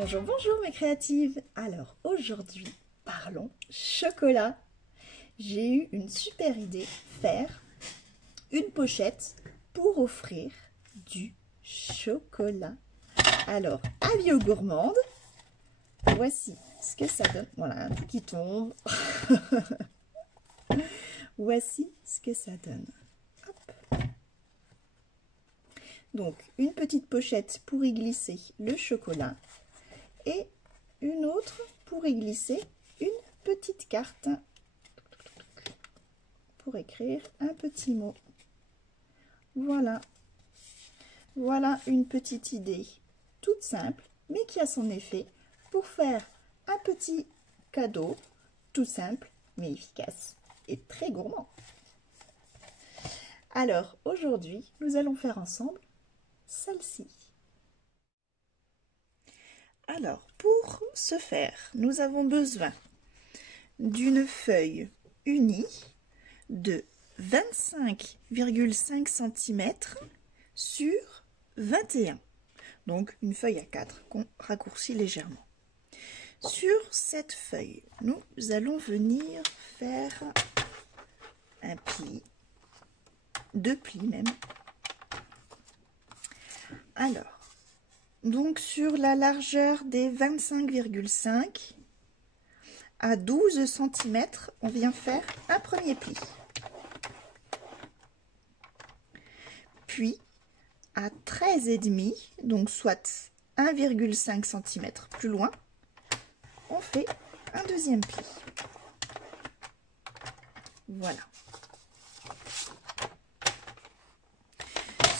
Bonjour, bonjour mes créatives. Alors aujourd'hui, parlons chocolat. J'ai eu une super idée, faire une pochette pour offrir du chocolat. Alors, avis aux gourmandes, voici ce que ça donne. Voilà, un tout qui tombe. Voici ce que ça donne. Hop. Donc, une petite pochette pour y glisser le chocolat et une autre pour y glisser une petite carte pour écrire un petit mot. Voilà. Voilà une petite idée toute simple, mais qui a son effet pour faire un petit cadeau tout simple, mais efficace et très gourmand. Alors, aujourd'hui, nous allons faire ensemble celle-ci. Alors, pour ce faire, nous avons besoin d'une feuille unie de 25,5 cm sur 21. Donc, une feuille à 4 qu'on raccourcit légèrement. Sur cette feuille, nous allons venir faire un pli, 2 plis même. Alors, donc sur la largeur des 25,5 à 12 cm, on vient faire un premier pli. Puis, à 13,5, donc soit 1,5 cm plus loin, on fait un deuxième pli. Voilà.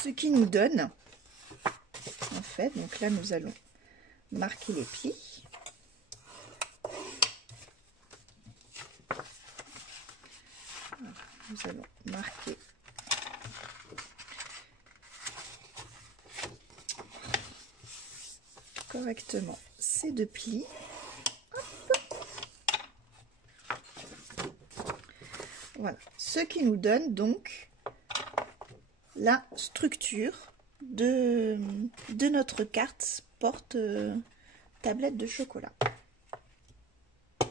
Ce qui nous donne, en fait, donc là nous allons marquer les plis. Voilà, nous allons marquer correctement ces 2 plis. Hop. Voilà, ce qui nous donne donc la structure de notre carte porte tablette de chocolat.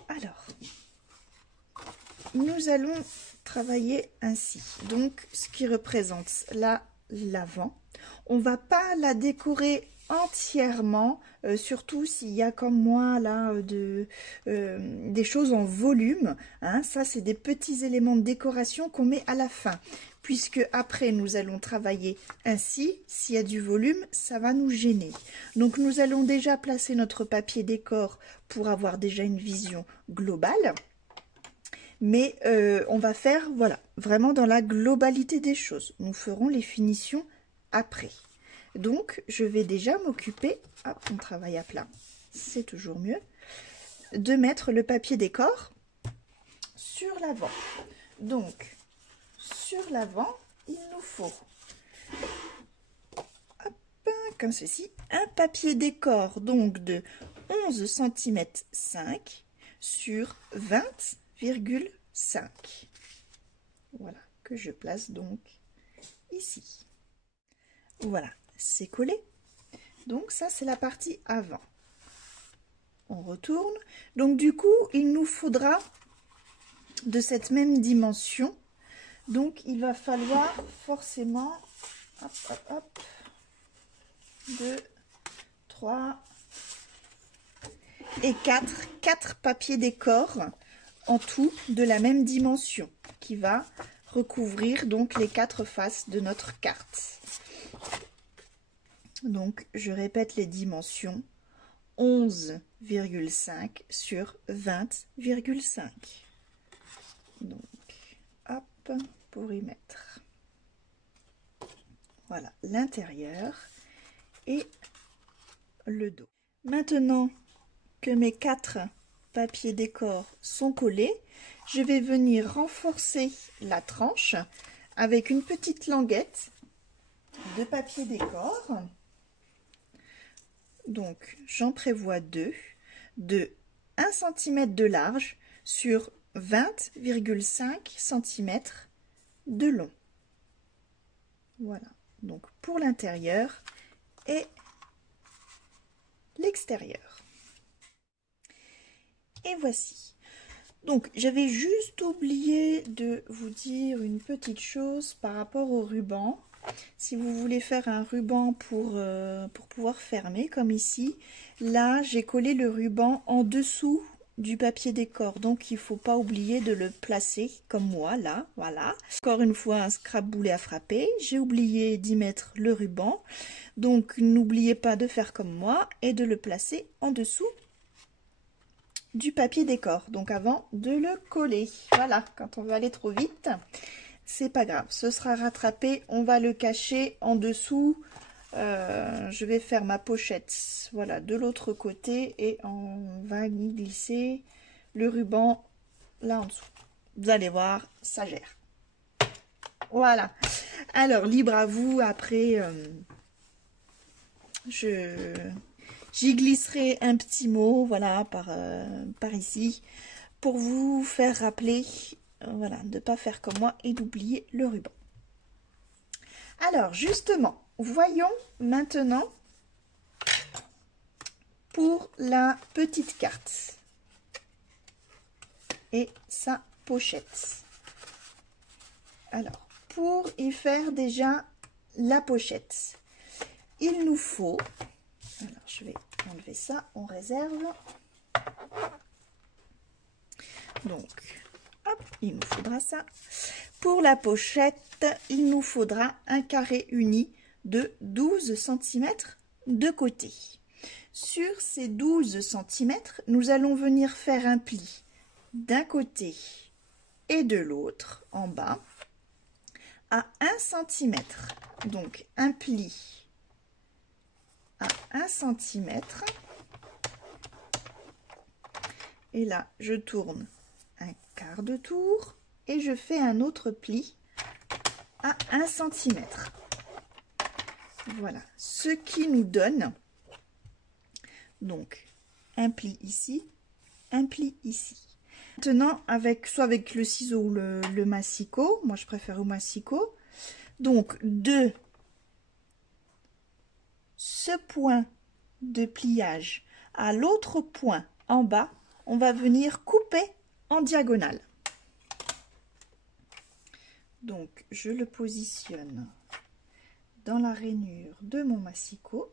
Alors, nous allons travailler ainsi. Donc, ce qui représente l'avant. On va pas la décorer entièrement, surtout s'il y a comme moi là des choses en volume, hein. Ça c'est des petits éléments de décoration qu'on met à la fin, puisque après nous allons travailler ainsi. S'il y a du volume, ça va nous gêner. Donc nous allons déjà placer notre papier décor pour avoir déjà une vision globale, mais on va faire, voilà, vraiment dans la globalité des choses. Nous ferons les finitions après. Donc, je vais déjà m'occuper, on travaille à plat, c'est toujours mieux, de mettre le papier décor sur l'avant. Donc, sur l'avant, il nous faut, hop, comme ceci, un papier décor donc de 11 cm 5 sur 20,5. Voilà, que je place donc ici. Voilà. C'est collé. Donc ça c'est la partie avant. On retourne. Donc du coup il nous faudra de cette même dimension. Donc il va falloir forcément 2, 3 et 4 papiers décor en tout de la même dimension qui va recouvrir donc les 4 faces de notre carte. Donc, je répète les dimensions, 11,5 sur 20,5. Donc, hop, pour y mettre. Voilà, l'intérieur et le dos. Maintenant que mes 4 papiers décor sont collés, je vais venir renforcer la tranche avec une petite languette de papier décor. Donc, j'en prévois 2 de 1 cm de large sur 20,5 cm de long. Voilà, donc pour l'intérieur et l'extérieur. Et voici. Donc, j'avais juste oublié de vous dire une petite chose par rapport au ruban. Si vous voulez faire un ruban pour pouvoir fermer, comme ici, là, j'ai collé le ruban en dessous du papier décor. Donc, il ne faut pas oublier de le placer comme moi, là, voilà. Encore une fois, un scrap boulet à frapper. J'ai oublié d'y mettre le ruban. Donc, n'oubliez pas de faire comme moi et de le placer en dessous du papier décor, donc avant de le coller. Voilà, quand on va aller trop vite, c'est pas grave, ce sera rattrapé. On va le cacher en dessous. Je vais faire ma pochette, voilà, de l'autre côté, et on va y glisser le ruban là en dessous. Vous allez voir, ça gère. Voilà, alors libre à vous. Après j'y glisserai un petit mot, voilà, par ici, pour vous faire rappeler, voilà, de ne pas faire comme moi et d'oublier le ruban. Alors, justement, voyons maintenant pour la petite carte et sa pochette. Alors, pour y faire déjà la pochette, il nous faut... Alors, je vais enlever ça, on réserve. Donc, hop, il nous faudra ça. Pour la pochette, il nous faudra un carré uni de 12 cm de côté. Sur ces 12 cm, nous allons venir faire un pli d'un côté et de l'autre, en bas, à 1 cm. Donc, un pli à 1 cm. Et là, je tourne un quart de tour et je fais un autre pli à 1 cm. Voilà, ce qui nous donne donc un pli ici, un pli ici. Maintenant, soit avec le ciseau ou le massicot, moi je préfère au massicot, donc de ce point de pliage à l'autre point en bas, on va venir couper en diagonale. Donc, je le positionne dans la rainure de mon massicot.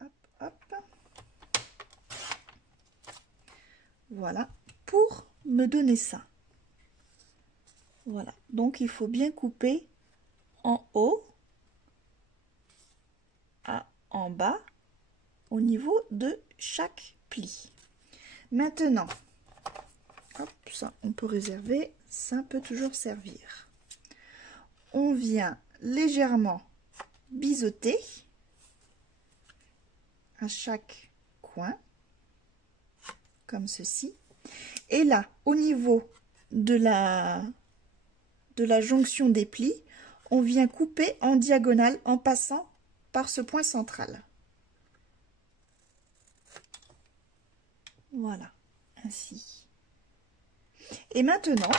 Hop, hop. Voilà, pour me donner ça. Voilà, donc il faut bien couper en haut, en bas, au niveau de chaque pli. Maintenant, hop, ça on peut réserver, ça peut toujours servir. On vient légèrement biseauter à chaque coin, comme ceci. Et là, au niveau de la jonction des plis, on vient couper en diagonale en passant par ce point central. Voilà, ainsi. Et maintenant,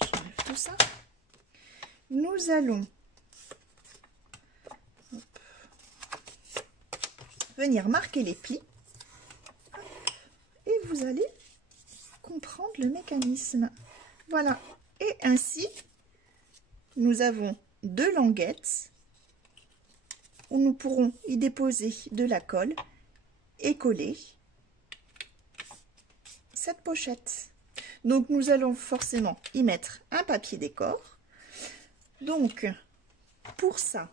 j'enlève tout ça. Nous allons venir marquer les plis et vous allez comprendre le mécanisme. Voilà, et ainsi, nous avons deux languettes où nous pourrons y déposer de la colle et coller cette pochette. Donc nous allons forcément y mettre un papier décor. Donc pour ça,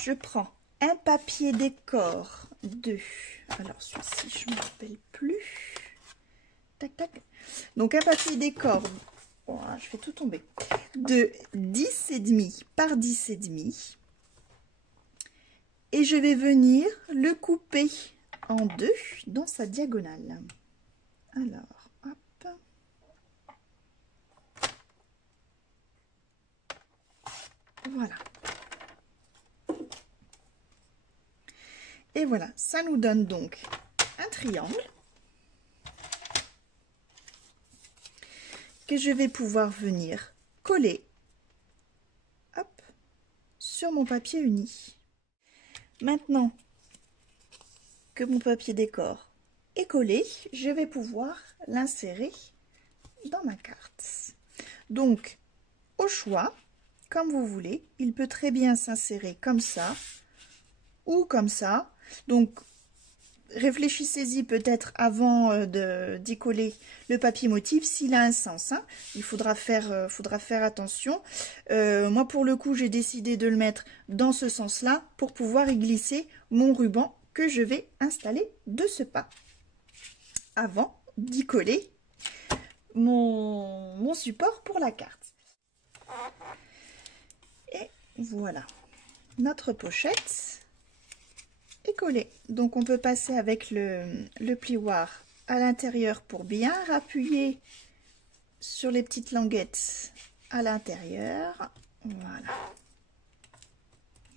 je prends un papier décor de, alors celui-ci je ne me rappelle plus, tac tac, donc un papier décor, oh, je fais tout tomber, de 10,5 par 10,5, et je vais venir le couper en deux dans sa diagonale. Alors, hop. Voilà. Et voilà, ça nous donne donc un triangle que je vais pouvoir venir coller, hop, sur mon papier uni. Maintenant que mon papier décor est collé, je vais pouvoir l'insérer dans ma carte. Donc, au choix, comme vous voulez, il peut très bien s'insérer comme ça ou comme ça. Donc, réfléchissez-y peut-être avant d'y coller le papier motif s'il a un sens. Hein. Il faudra faire attention. Moi, pour le coup, j'ai décidé de le mettre dans ce sens-là pour pouvoir y glisser mon ruban que je vais installer de ce pas avant d'y coller mon support pour la carte. Et voilà, notre pochette est collée. Donc on peut passer avec le plioir à l'intérieur pour bien appuyer sur les petites languettes à l'intérieur. Voilà.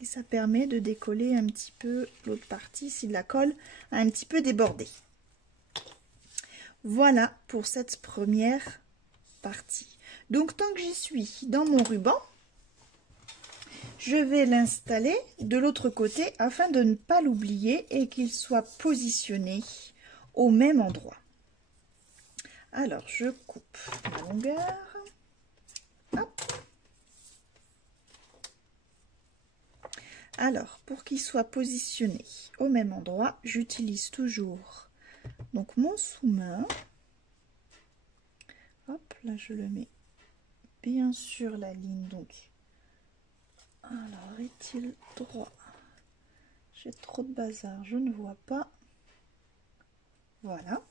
Et ça permet de décoller un petit peu l'autre partie si la colle a un petit peu débordé. Voilà pour cette première partie. Donc tant que j'y suis dans mon ruban, je vais l'installer de l'autre côté afin de ne pas l'oublier et qu'il soit positionné au même endroit. Alors je coupe la longueur. Hop. Alors pour qu'il soit positionné au même endroit, j'utilise toujours donc mon sous-main. Hop, là je le mets bien sur la ligne. Donc, alors est-il droit? J'ai trop de bazar, je ne vois pas. Voilà.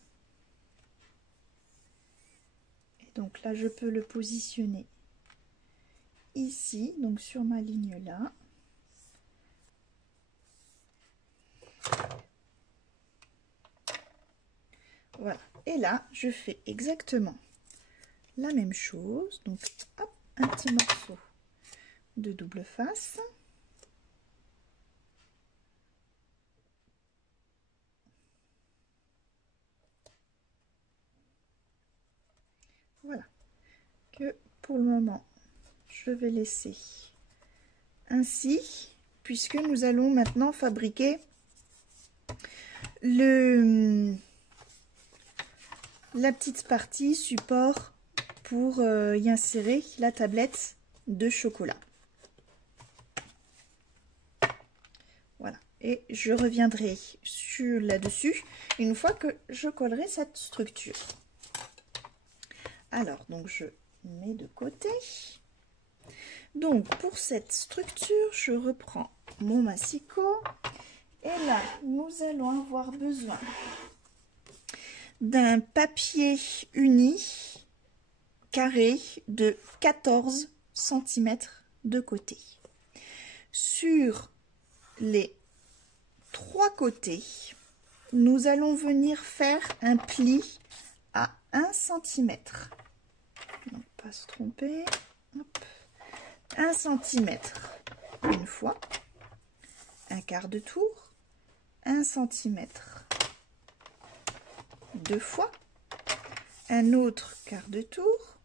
Et donc là je peux le positionner ici, donc sur ma ligne là. Voilà. Et là je fais exactement la même chose. Donc hop, un petit morceau de double face. Voilà. Que pour le moment je vais laisser ainsi, puisque nous allons maintenant fabriquer la petite partie support pour y insérer la tablette de chocolat. Voilà, et je reviendrai sur là-dessus une fois que je collerai cette structure. Alors, donc je mets de côté. Donc pour cette structure, je reprends mon massicot et là, nous allons avoir besoin d'un papier uni carré de 14 cm de côté. Sur les 3 côtés, nous allons venir faire un pli à 1 cm. Non, pas se tromper. Hop. 1 cm une fois, un quart de tour, 1 cm deux fois, un autre quart de tour,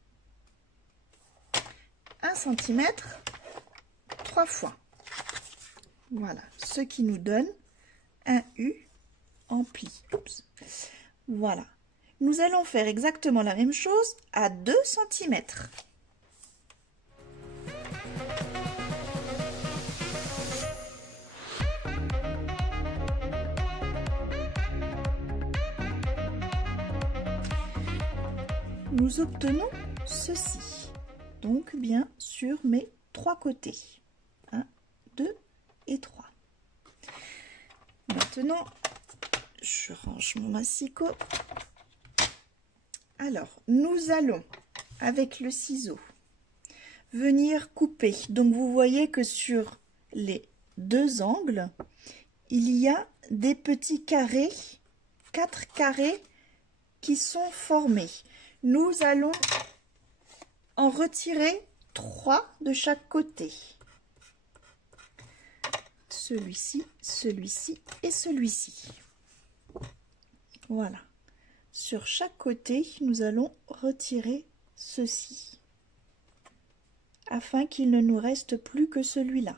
1 cm trois fois. Voilà, ce qui nous donne un U en pli. Oups. Voilà. Nous allons faire exactement la même chose à 2 cm. Nous obtenons ceci, donc bien sur mes 3 côtés, 1, 2 et 3. Maintenant, je range mon massicot. Alors, nous allons, avec le ciseau, venir couper. Donc, vous voyez que sur les 2 angles, il y a des petits carrés, 4 carrés qui sont formés. Nous allons en retirer 3 de chaque côté. Celui-ci, celui-ci et celui-ci. Voilà. Sur chaque côté, nous allons retirer ceci, afin qu'il ne nous reste plus que celui-là.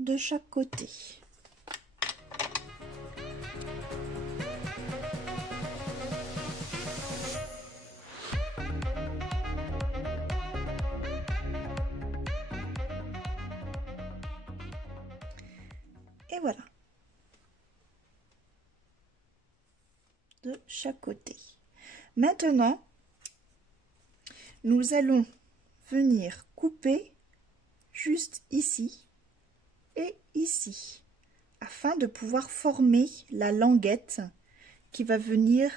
de chaque côté. Et voilà. De chaque côté. Maintenant, nous allons venir couper juste ici et ici afin de pouvoir former la languette qui va venir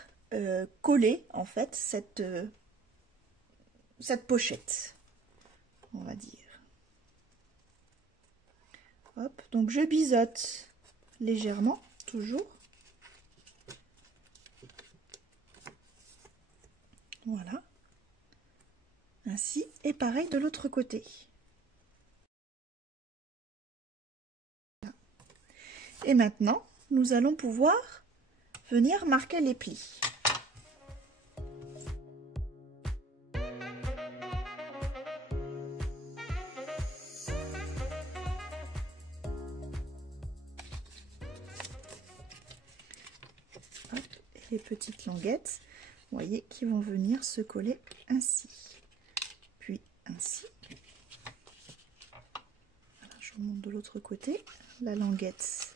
coller en fait cette pochette, on va dire. Hop, donc je biseaute légèrement, toujours. Voilà. Ainsi, et pareil de l'autre côté. Et maintenant, nous allons pouvoir venir marquer les plis. Hop, et les petites languettes, vous voyez, qui vont venir se coller ainsi. Puis ainsi. Voilà, je vous montre de l'autre côté. La languette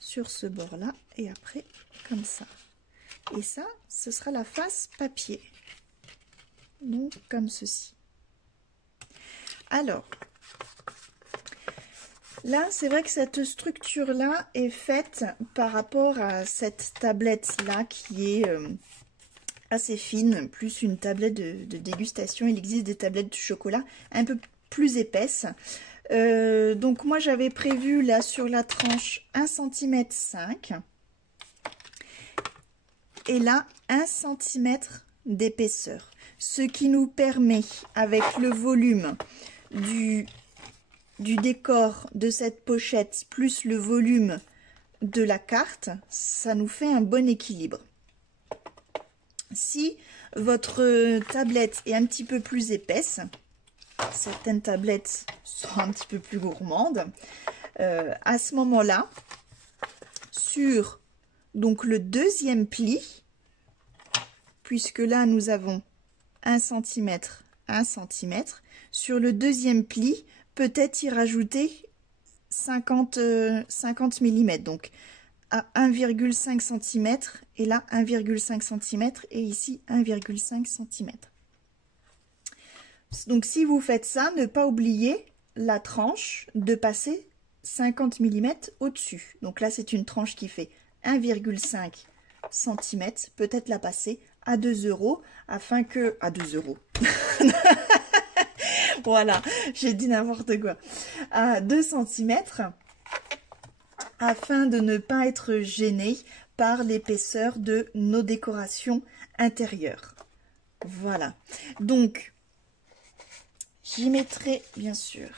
sur ce bord là et après comme ça, et ça ce sera la face papier, donc comme ceci. Alors là c'est vrai que cette structure là est faite par rapport à cette tablette là qui est assez fine, plus une tablette de dégustation. Il existe des tablettes de chocolat un peu plus épaisses. Donc moi j'avais prévu là sur la tranche 1,5 cm et là 1 cm d'épaisseur, ce qui nous permet avec le volume du décor de cette pochette plus le volume de la carte, ça nous fait un bon équilibre. Si votre tablette est un petit peu plus épaisse, certaines tablettes sont un petit peu plus gourmandes, à ce moment-là, sur donc le deuxième pli, puisque là nous avons 1 cm, 1 cm, sur le deuxième pli, peut-être y rajouter 50 mm, donc à 1,5 cm, et là 1,5 cm, et ici 1,5 cm. Donc si vous faites ça, ne pas oublier la tranche de passer 50 mm au-dessus. Donc là c'est une tranche qui fait 1,5 cm, peut-être la passer à 2 € afin que... à 2 €. Voilà, j'ai dit n'importe quoi. À 2 cm afin de ne pas être gêné par l'épaisseur de nos décorations intérieures. Voilà. Donc, j'y mettrai bien sûr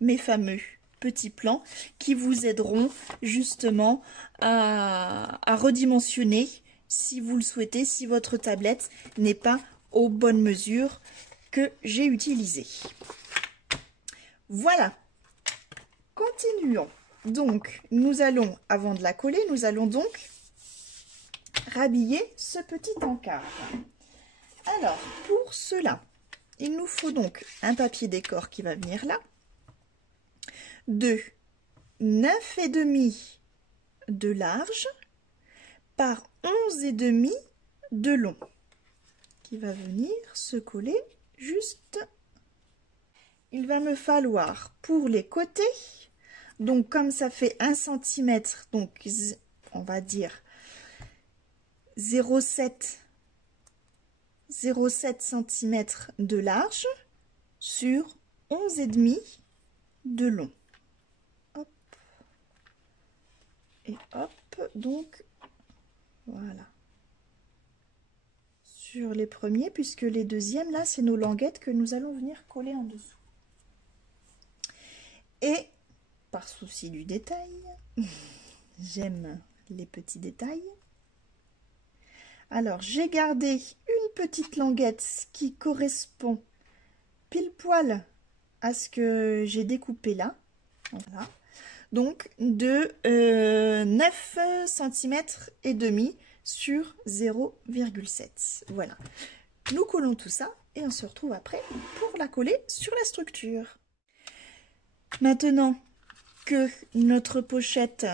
mes fameux petits plans qui vous aideront justement à redimensionner si vous le souhaitez, si votre tablette n'est pas aux bonnes mesures que j'ai utilisées. Voilà, continuons. Donc, nous allons, avant de la coller, nous allons donc rhabiller ce petit encart. Alors, pour cela, il nous faut donc un papier décor qui va venir là, de 9,5 de large par 11,5 de long, qui va venir se coller juste. Il va me falloir pour les côtés, donc comme ça fait 1 cm, donc on va dire 0,7 cm de large sur 11,5 de long. Hop. Et hop, donc voilà. Sur les premiers, puisque les deuxièmes, là, c'est nos languettes que nous allons venir coller en dessous. Et, par souci du détail, j'aime les petits détails. Alors, j'ai gardé une petite languette qui correspond pile poil à ce que j'ai découpé là. Voilà. Donc de 9 cm et demi sur 0,7. Voilà. Nous collons tout ça et on se retrouve après pour la coller sur la structure. Maintenant que notre pochette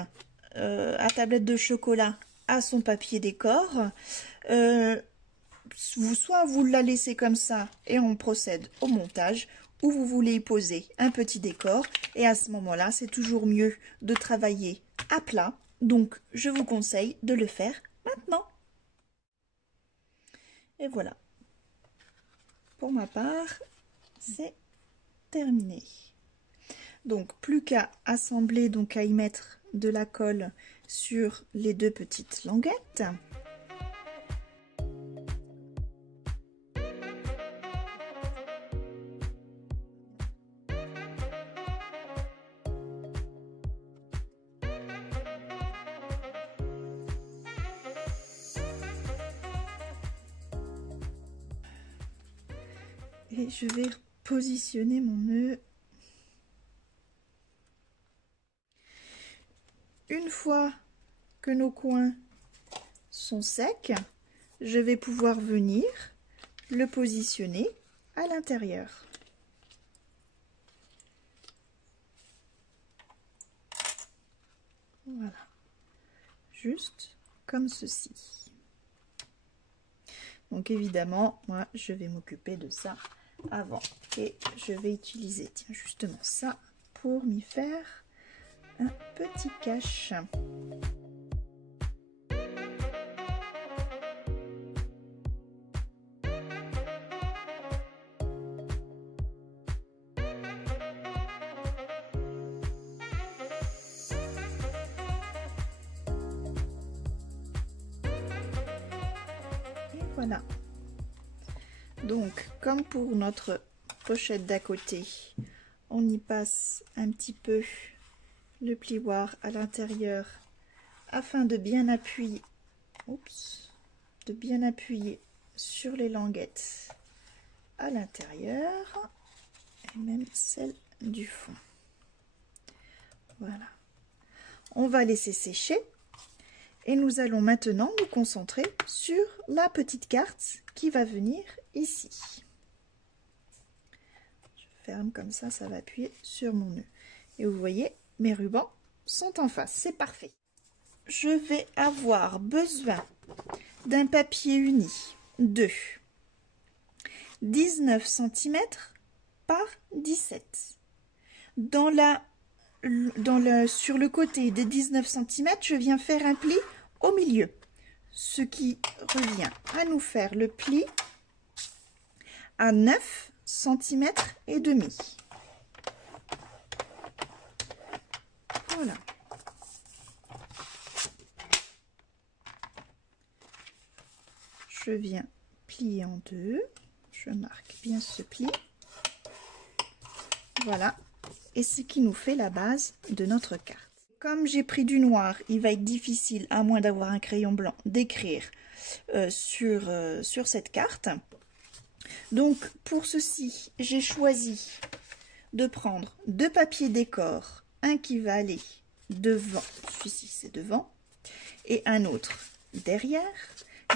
à tablette de chocolat a son papier décor, soit vous la laissez comme ça et on procède au montage, ou vous voulez y poser un petit décor, et à ce moment-là, c'est toujours mieux de travailler à plat. Donc, je vous conseille de le faire maintenant. Et voilà. Pour ma part, c'est terminé. Donc, plus qu'à assembler, donc à y mettre de la colle sur les deux petites languettes. Et je vais positionner mon nœud. Une fois que nos coins sont secs, je vais pouvoir venir le positionner à l'intérieur. Voilà, juste comme ceci. Donc évidemment, moi je vais m'occuper de ça avant et je vais utiliser justement ça pour m'y faire un petit cache. Et voilà. Donc, comme pour notre pochette d'à côté, on y passe un petit peu le plioir à l'intérieur afin de bien appuyer, sur les languettes à l'intérieur et même celle du fond. Voilà. On va laisser sécher et nous allons maintenant nous concentrer sur la petite carte qui va venir ici. Je ferme comme ça, ça va appuyer sur mon nœud. Et vous voyez, mes rubans sont en face, c'est parfait. Je vais avoir besoin d'un papier uni de 19 cm par 17. Sur le côté des 19 cm, je viens faire un pli au milieu, ce qui revient à nous faire le pli à 9 cm et demi. Voilà. Je viens plier en deux, je marque bien ce pli. Voilà, et ce qui nous fait la base de notre carte. Comme j'ai pris du noir, il va être difficile, à moins d'avoir un crayon blanc, d'écrire sur cette carte. Donc pour ceci, j'ai choisi de prendre deux papiers décor, un qui va aller devant, celui-ci c'est devant, et un autre derrière.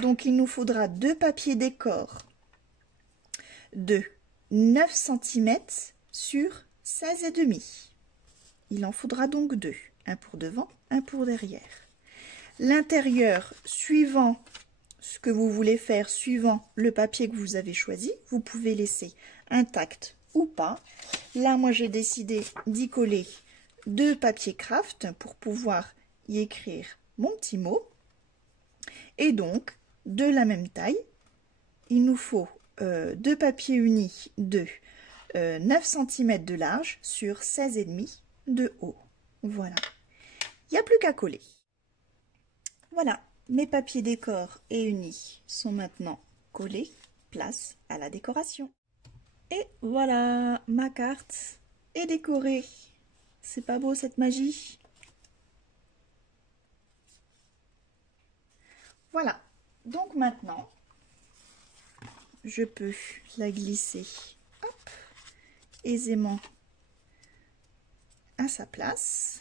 Donc il nous faudra deux papiers décor de 9 cm sur 16,5. Il en faudra donc deux, un pour devant, un pour derrière. L'intérieur, suivant ce que vous voulez faire, suivant le papier que vous avez choisi, vous pouvez laisser intact ou pas. Là, moi, j'ai décidé d'y coller deux papiers craft pour pouvoir y écrire mon petit mot. Et donc, de la même taille, il nous faut deux papiers unis de 9 cm de large sur 16,5 de haut. Voilà. Il n'y a plus qu'à coller. Voilà, mes papiers décor et unis sont maintenant collés. Place à la décoration. Et voilà, ma carte est décorée. C'est pas beau cette magie? Voilà, donc maintenant, je peux la glisser, hop, aisément à sa place.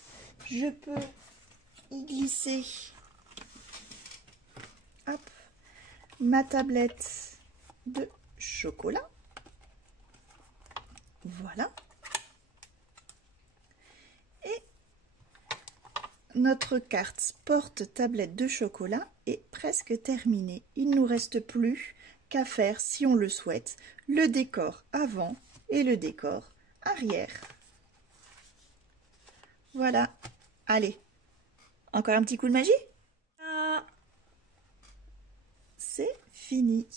Je peux y glisser hop, ma tablette de chocolat. Voilà. Et notre carte porte tablette de chocolat est presque terminée. Il ne nous reste plus qu'à faire, si on le souhaite, le décor avant et le décor arrière. Voilà. Allez, encore un petit coup de magie. Ah, c'est fini.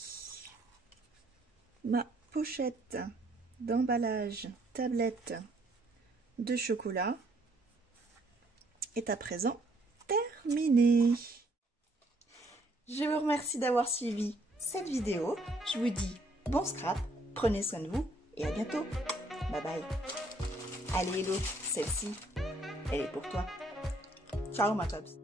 Ma pochette d'emballage tablette de chocolat est à présent terminée. Je vous remercie d'avoir suivi cette vidéo. Je vous dis bon scrap, prenez soin de vous et à bientôt. Bye bye. Allez Hello, celle-ci, elle est pour toi. Ciao ma tops.